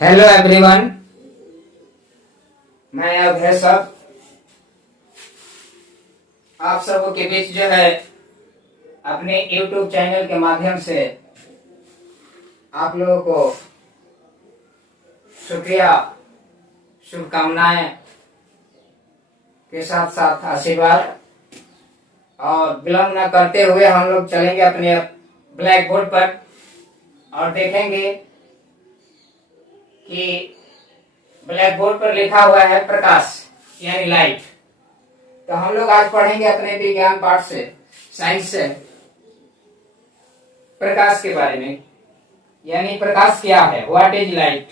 Hello everyone, मैं अभय सब आप सबों के बीच जो है अपने YouTube चैनल के माध्यम से आप लोगों को शुक्रिया, शुभकामनाएं के साथ साथ आशीर्वाद। और विलंब न करते हुए हम लोग चलेंगे अपने ब्लैक बोर्ड पर और देखेंगे कि ब्लैक बोर्ड पर लिखा हुआ है प्रकाश यानी लाइट। तो हम लोग आज पढ़ेंगे अपने विज्ञान पाठ से, साइंस से, प्रकाश के बारे में, यानी प्रकाश क्या है, व्हाट इज लाइट।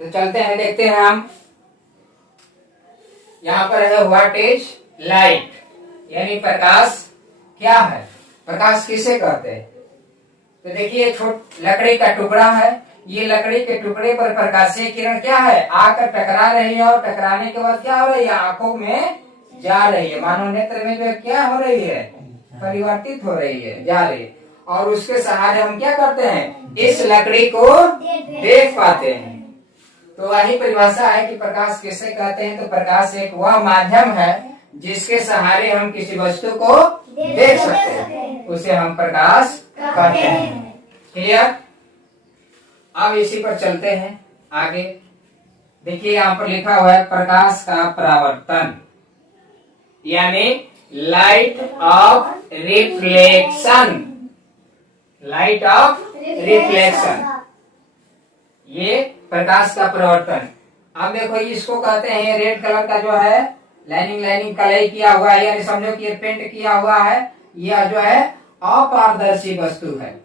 तो चलते हैं, देखते हैं हम। यहाँ पर है व्हाट इज लाइट, यानी प्रकाश क्या है, प्रकाश किसे कहते हैं। तो देखिए, लकड़ी का टुकड़ा है, ये लकड़ी के टुकड़े पर प्रकाशीय किरण क्या है, आकर टकरा रही है और टकराने के बाद क्या हो रही है, आंखों में जा रही है, मानव नेत्र में जो क्या हो रही है, परिवर्तित हो रही है, जा रही है। और उसके सहारे हम क्या करते हैं, इस लकड़ी को देख पाते हैं। तो वही परिभाषा है कि प्रकाश किसे कहते हैं। तो प्रकाश एक वह माध्यम है जिसके सहारे हम किसी वस्तु को देख सकते हैं, उसे हम प्रकाश कहते हैं। क्लियर। अब इसी पर चलते हैं आगे। देखिए, यहाँ पर लिखा हुआ है प्रकाश का परावर्तन, यानी light of reflection, light of reflection, ये प्रकाश का परावर्तन। अब देखो, इसको कहते हैं, रेड कलर का जो है लाइनिंग कलर किया हुआ है, यानी समझो कि ये पेंट किया हुआ है, यह जो है अपारदर्शी वस्तु है,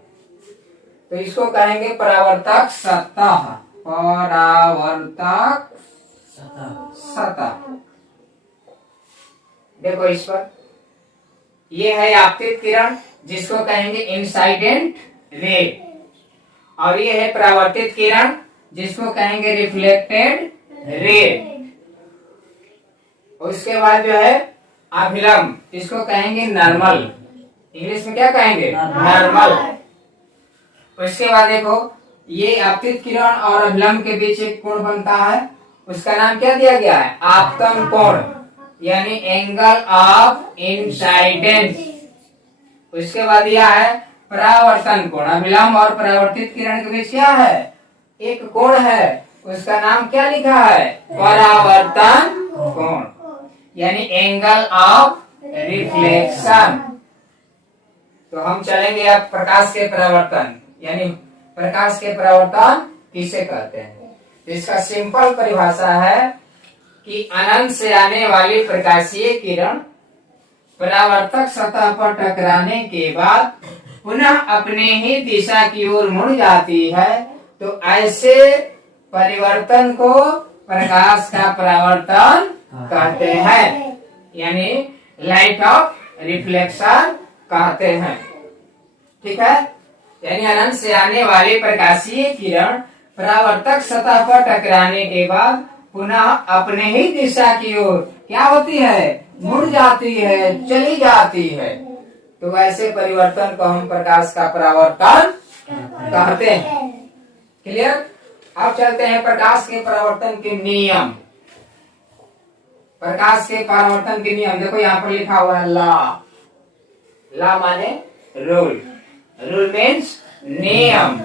तो इसको कहेंगे परावर्तक सतह, परावर्तक सतह। देखो इस पर, ये है आपतित किरण जिसको कहेंगे इंसाइडेंट रे, और ये है परावर्तित किरण जिसको कहेंगे रिफ्लेक्टेड रे। उसके बाद जो है अभिलंब, इसको कहेंगे नॉर्मल, इंग्लिश में क्या कहेंगे, नॉर्मल। उसके बाद देखो, ये आपतित किरण और अभिलंब के बीच एक कोण बनता है, उसका नाम क्या दिया गया है, आपतन कोण, यानी एंगल ऑफ इंसाइडेंस। उसके बाद यह है परावर्तन कोण, अभिलंब और परावर्तित किरण के बीच क्या है, एक कोण है, उसका नाम क्या लिखा है, परावर्तन कोण, यानी एंगल ऑफ रिफ्लेक्शन। तो हम चलेंगे अब प्रकाश के परावर्तन, यानी प्रकाश के परावर्तन किसे कहते हैं। तो इसका सिंपल परिभाषा है कि अनंत से आने वाली प्रकाशीय किरण परावर्तक सतह पर टकराने के बाद पुनः अपने ही दिशा की ओर मुड़ जाती है, तो ऐसे परिवर्तन को प्रकाश का परावर्तन कहते हैं, यानी लाइट ऑफ रिफ्लेक्शन कहते हैं। ठीक है, यानी अनंत से आने वाली प्रकाशीय किरण परावर्तक सतह पर टकराने के बाद पुनः अपने ही दिशा की ओर क्या होती है, मुड़ जाती है, चली जाती है, तो वैसे परिवर्तन को हम प्रकाश का परावर्तन कहते हैं। क्लियर। अब चलते हैं प्रकाश के परावर्तन के नियम। प्रकाश के परावर्तन के नियम देखो, यहाँ पर लिखा हुआ है लॉ, लॉ माने रूल, रूल मीन्स नियम।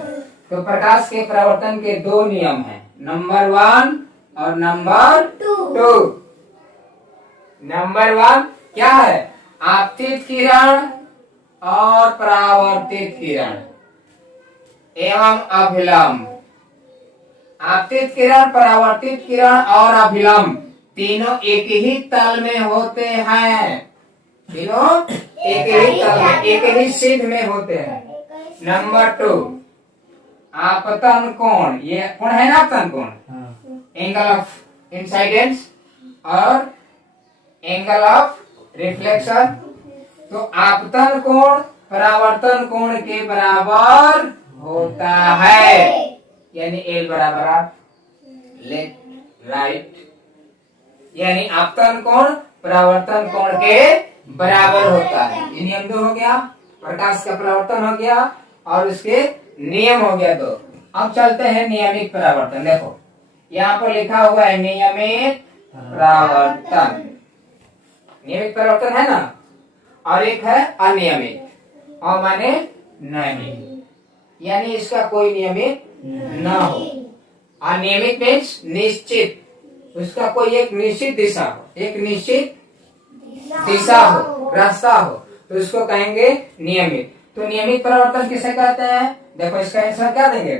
तो प्रकाश के परावर्तन के दो नियम हैं, नंबर 1 और नंबर 2। नंबर 1 क्या है, आपतित किरण और परावर्तित किरण एवं अभिलंब। आपतित किरण, परावर्तित किरण और अभिलंब तीनों एक ही तल में होते हैं, तीनों एक ही तल में, एक ही सिध में होते हैं। नंबर 2 आपतन कोण, ये कोण है ना, आपतन कोण, एंगल ऑफ इंसाइडेंस और एंगल ऑफ रिफ्लेक्शन। तो आपतन कोण परावर्तन कोण के बराबर होता है, यानी एल बराबर आर, लेफ्ट राइट, यानी आपतन कोण परावर्तन कोण के बराबर होता है। ये नियम 2 हो गया, प्रकाश का परावर्तन हो गया और उसके नियम हो गया 2। अब चलते हैं नियमित परावर्तन। देखो यहाँ पर लिखा हुआ है नियमित परावर्तन। नियमित परावर्तन है ना, और एक है अनियमित। और माने नहीं, यानी इसका कोई नियमित न हो। अनियमित मीन्स निश्चित, उसका कोई एक निश्चित दिशा हो, एक निश्चित दिशा हो, रास्ता हो, तो उसको कहेंगे नियमित। तो नियमित परावर्तन किसे कहते हैं? देखो इसका आंसर क्या देंगे?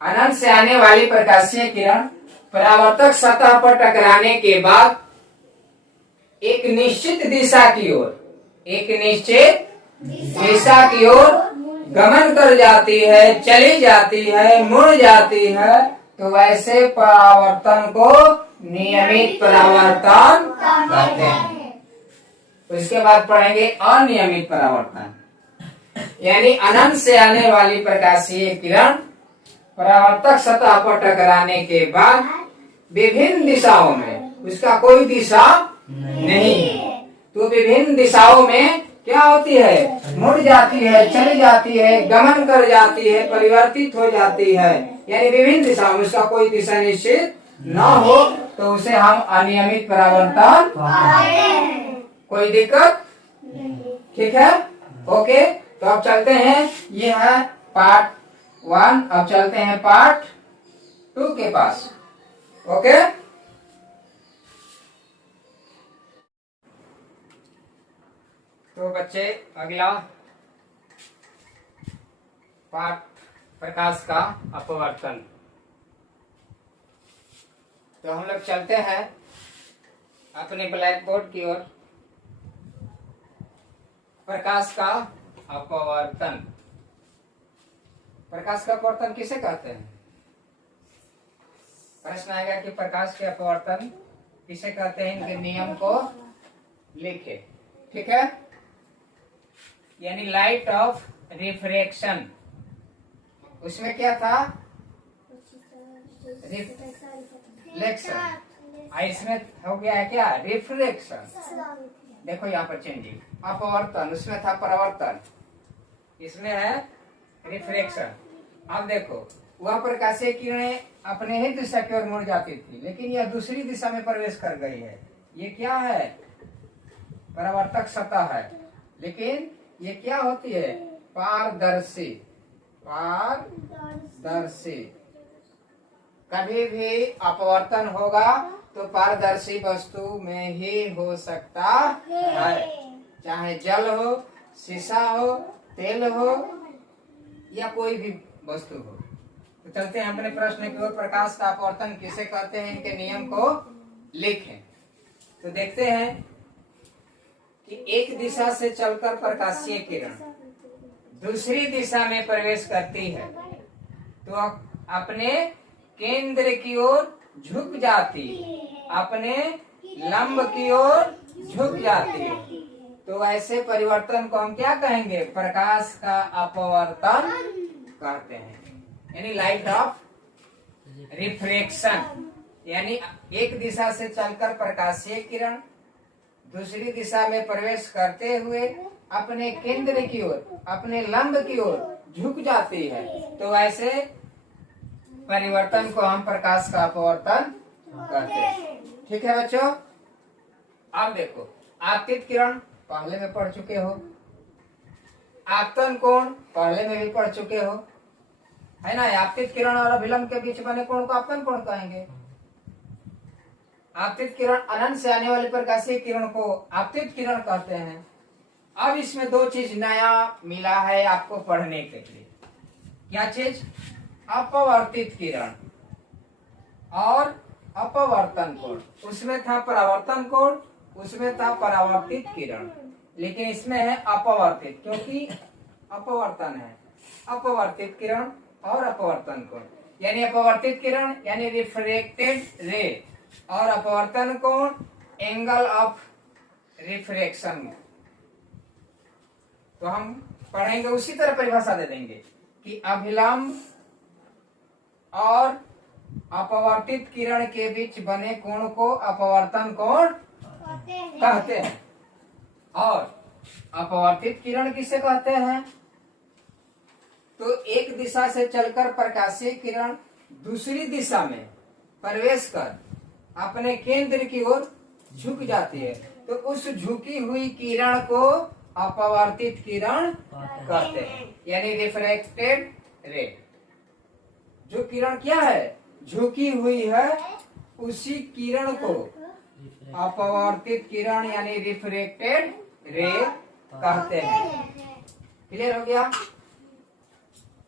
अनंत से आने वाली प्रकाशीय किरण परावर्तक सतह पर टकराने के बाद एक निश्चित दिशा की ओर, एक निश्चित दिशा की ओर गमन कर जाती है, चली जाती है, मुड़ जाती है, तो वैसे परावर्तन को नियमित परावर्तन कहते हैं। उसके बाद पढ़ेंगे अनियमित परावर्तन, यानी अनंत से आने वाली प्रकाशीय किरण परावर्तक सतह पर टकराने के बाद विभिन्न दिशाओं में, उसका कोई दिशा नहीं है, तो विभिन्न दिशाओं में क्या होती है? मुड़ जाती है, चली जाती है, गमन कर जाती है, परिवर्तित हो जाती है, यानी विभिन्न दिशाओं में उसका कोई दिशा निश्चित न हो, तो उसे हम अनियमित परावर्तन। कोई दिक्कत? ठीक है, ओके। तो अब चलते हैं, ये है पार्ट 1, अब चलते हैं पार्ट 2 के पास। ओके, तो बच्चे अगला पार्ट प्रकाश का अपवर्तन। तो हम लोग चलते हैं अपने ब्लैक बोर्ड की ओर। प्रकाश का अपवर्तन, प्रकाश का अपवर्तन किसे कहते हैं? प्रश्न आएगा कि प्रकाश के अपवर्तन किसे कहते हैं, इनके नियम को लिखे। ठीक है, यानी लाइट ऑफ रिफ्रैक्शन, उसमें क्या था? रिफ्लेक्शन, इसमें हो गया है क्या? रिफ्रैक्शन। देखो यहाँ पर चेंजिंग। अपवर्तन, उसमें था परावर्तन, इसमें है रिफ्रैक्शन। अब देखो वह प्रकाशीय किरणें अपने ही दिशा की ओर मुड़ जाती थी, लेकिन यह दूसरी दिशा में प्रवेश कर गई है। ये क्या है? परावर्तक सतह है, लेकिन ये क्या होती है? पारदर्शी। पारदर्शी, कभी भी अपवर्तन होगा तो पारदर्शी वस्तु में ही हो सकता है, चाहे जल हो, शीशा हो, तेल हो, या कोई भी वस्तु हो। तो चलते हैं अपने प्रश्न की ओर। प्रकाश का अपवर्तन किसे कहते हैं, इनके नियम को लिखें। तो देखते हैं कि एक दिशा से चलकर प्रकाशीय किरण दूसरी दिशा में प्रवेश करती है, तो अपने केंद्र की ओर झुक जाती है, अपने लंब की ओर झुक जाती है, तो ऐसे परिवर्तन को हम क्या कहेंगे? प्रकाश का अपवर्तन कहते हैं, यानी लाइट ऑफ रिफ्रैक्शन। यानी एक दिशा से चलकर प्रकाशीय किरण दूसरी दिशा में प्रवेश करते हुए अपने केंद्र की ओर, अपने लंब की ओर झुक जाती है, तो ऐसे परिवर्तन को हम प्रकाश का अपवर्तन कहते हैं। ठीक है बच्चों, अब देखो आपतित किरण पहले में पढ़ चुके हो, आपतन कोण पहले में भी पढ़ चुके हो, है ना? आपतित किरण और अभिलंब के बीच बने कोण को आपतन कोण कहेंगे। आपतित किरण, अनंत से आने वाली प्रकाशीय किरण को आपतित किरण कहते हैं। अब इसमें दो चीज नया मिला है आपको पढ़ने के लिए। क्या चीज? अपवर्तित किरण और अपवर्तन कोण। उसमें था परावर्तन कोण, उसमें था परावर्तित किरण, लेकिन इसमें है अपवर्तित, क्योंकि अपवर्तन है। अपवर्तित किरण और अपवर्तन कोण, यानी अपवर्तित किरण यानी रिफ्रैक्टेड रे, और अपवर्तन कोण एंगल ऑफ रिफ्रैक्शन। तो हम पढ़ेंगे उसी तरह परिभाषा दे देंगे कि अभिलंब और अपवर्तित किरण के बीच बने कोण को अपवर्तन कोण कहते हैं। और अपवर्तित किरण किसे कहते हैं? तो एक दिशा से चलकर प्रकाशीय किरण दूसरी दिशा में प्रवेश कर अपने केंद्र की ओर झुक जाती है, तो उस झुकी हुई किरण को अपवर्तित किरण कहते हैं, यानी रिफ्रैक्टेड रे। जो किरण क्या है, झुकी हुई है, उसी किरण को अपवर्तित किरण यानी रिफ्रैक्टेड रे कहते हैं। क्लियर हो गया?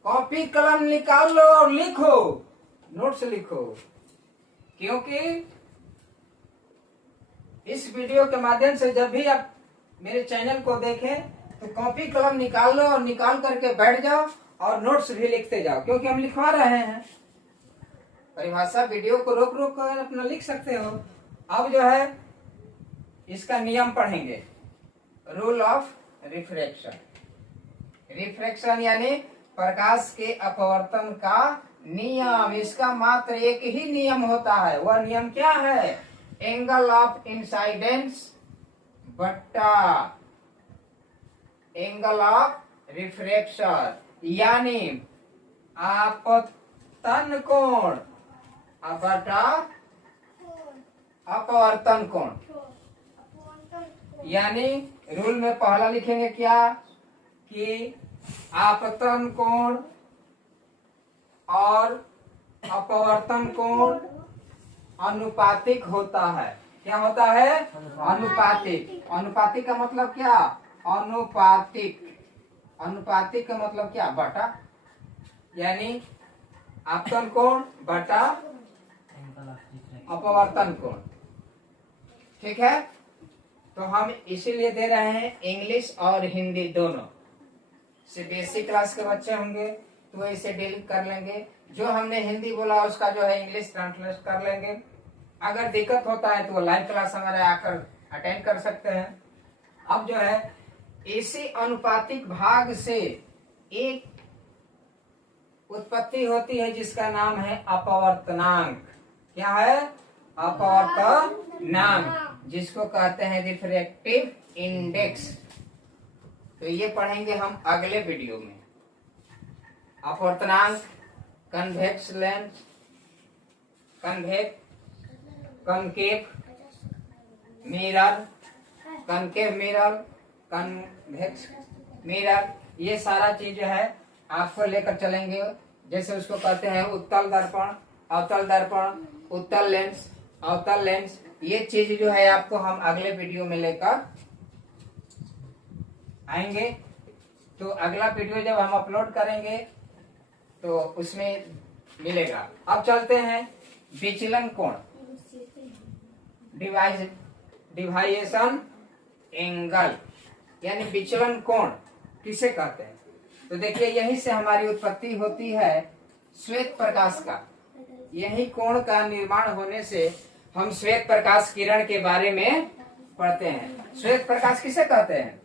कॉपी कलम निकाल लो और लिखो, नोट्स लिखो, क्योंकि इस वीडियो के माध्यम से जब भी आप मेरे चैनल को देखें तो कॉपी कलम निकाल लो और निकाल करके बैठ जाओ और नोट्स भी लिखते जाओ, क्योंकि हम लिखवा रहे हैं। परिभाषा वीडियो को रोक रोक कर अपना लिख सकते हो। अब जो है इसका नियम पढ़ेंगे, रूल ऑफ रिफ्रैक्शन। रिफ्रैक्शन यानी प्रकाश के अपवर्तन का नियम। इसका मात्र एक ही नियम होता है। वह नियम क्या है? एंगल ऑफ इंसाइडेंस बट्टा एंगल ऑफ रिफ्रैक्शन, यानी आपतन कोण बटा अपवर्तन कोण। यानी रूल में पहला लिखेंगे क्या कि आपतन कोण और अपवर्तन कोण अनुपातिक होता है। क्या होता है? अनुपातिक। अनुपातिक का मतलब क्या? अनुपातिक। अनुपातिक का मतलब क्या? बटा, यानी आपतन कोण बटा अपवर्तन कोण। ठीक है, तो हम इसीलिए दे रहे हैं इंग्लिश और हिंदी दोनों। सीबीएसई क्लास के बच्चे होंगे तो इसे डील कर लेंगे, जो हमने हिंदी बोला उसका जो है इंग्लिश ट्रांसलेट कर लेंगे। अगर दिक्कत होता है तो वो लाइव क्लास हमारे आकर अटेंड कर सकते हैं। अब जो है इसी अनुपातिक भाग से एक उत्पत्ति होती है जिसका नाम है अपवर्तनांक। क्या है? अपवर्तनांक, जिसको कहते हैं रिफ्रैक्टिव इंडेक्स। तो ये पढ़ेंगे हम अगले वीडियो में। अपवर्तनांक, convex lens, concave mirror, concave mirror, convex mirror, ये सारा चीज जो है आपको लेकर चलेंगे। जैसे उसको कहते हैं उत्तल दर्पण, अवतल दर्पण, उत्तल लेंस, अवतल लेंस। ये चीज जो है आपको हम अगले वीडियो में लेकर आएंगे। तो अगला वीडियो जब हम अपलोड करेंगे तो उसमें मिलेगा। अब चलते हैं विचलन कोण, डिवाइएशन एंगल, यानी विचलन कोण किसे कहते हैं? तो देखिए यहीं से हमारी उत्पत्ति होती है श्वेत प्रकाश का। यही कोण का निर्माण होने से हम श्वेत प्रकाश किरण के बारे में पढ़ते हैं। श्वेत प्रकाश किसे कहते हैं?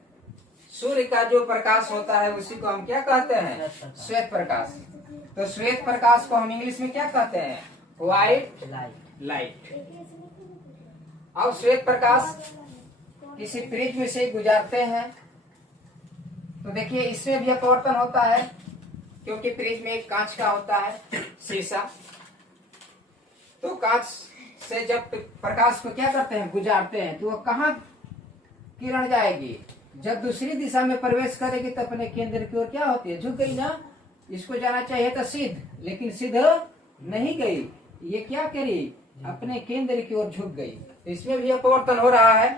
सूर्य का जो प्रकाश होता है उसी को हम क्या कहते हैं? श्वेत प्रकाश। तो श्वेत प्रकाश को हम इंग्लिश में क्या कहते हैं? White light. अब श्वेत प्रकाश किसी प्रिज्म से गुजारते हैं तो देखिए इसमें भी अपवर्तन होता है, क्योंकि प्रिज्म एक कांच का होता है, शीशा। तो कांच से जब प्रकाश को क्या करते हैं? गुजारते हैं, तो वो कहाँ किरण जाएगी? जब दूसरी दिशा में प्रवेश करेगी तो अपने केंद्र की ओर क्या होती है? झुक गई ना। इसको जाना चाहिए था सिद्ध, लेकिन सिद्ध नहीं गई। ये क्या करी? अपने केंद्र की ओर झुक गई। इसमें भी अपवर्तन हो रहा है।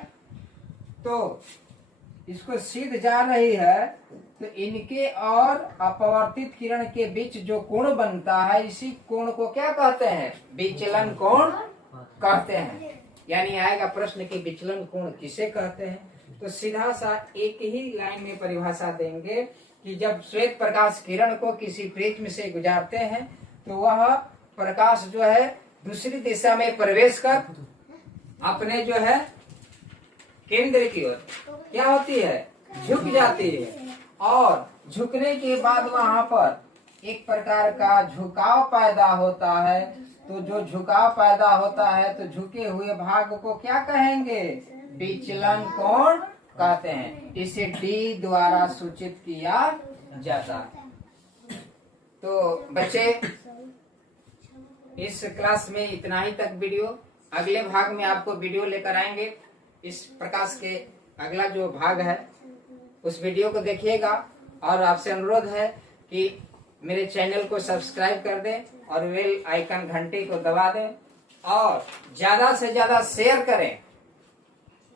तो इसको सिद्ध जा रही है, तो इनके और अपवर्तित किरण के बीच जो कोण बनता है, इसी कोण को क्या कहते हैं? विचलन कोण कहते हैं। यानी आएगा प्रश्न कि विचलन कोण किसे कहते हैं? तो सीधा सा एक ही लाइन में परिभाषा देंगे कि जब श्वेत प्रकाश किरण को किसी प्रिज्म से गुजारते हैं तो वह प्रकाश जो है दूसरी दिशा में प्रवेश कर अपने जो है केंद्र की ओर क्या होती है? झुक जाती है। और झुकने के बाद वहां पर एक प्रकार का झुकाव पैदा होता है। तो जो झुकाव पैदा होता है तो झुके हुए भाग को क्या कहेंगे? विचलन कोण कहते हैं। इसे डी द्वारा सूचित किया जाता है। तो बच्चे इस क्लास में इतना ही तक वीडियो। अगले भाग में आपको वीडियो लेकर आएंगे। इस प्रकाश के अगला जो भाग है उस वीडियो को देखिएगा, और आपसे अनुरोध है कि मेरे चैनल को सब्सक्राइब कर दें और बेल आइकन घंटी को दबा दें और ज्यादा से ज्यादा शेयर करें,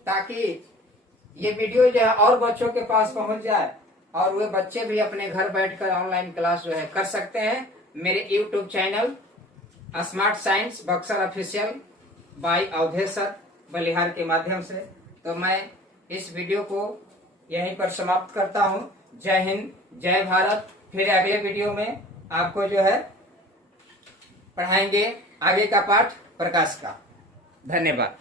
ताकि ये वीडियो जो है और बच्चों के पास पहुंच जाए और वे बच्चे भी अपने घर बैठकर ऑनलाइन क्लास जो है कर सकते हैं। मेरे YouTube channel smart science Buxar official by अवधेशर बलिहार के माध्यम से। तो मैं इस वीडियो को यहीं पर समाप्त करता हूं। जय हिंद, जय भारत। फिर अगले वीडियो में आपको जो है पढ़ाएंगे आगे का पाठ प्रकाश का। धन्यवाद।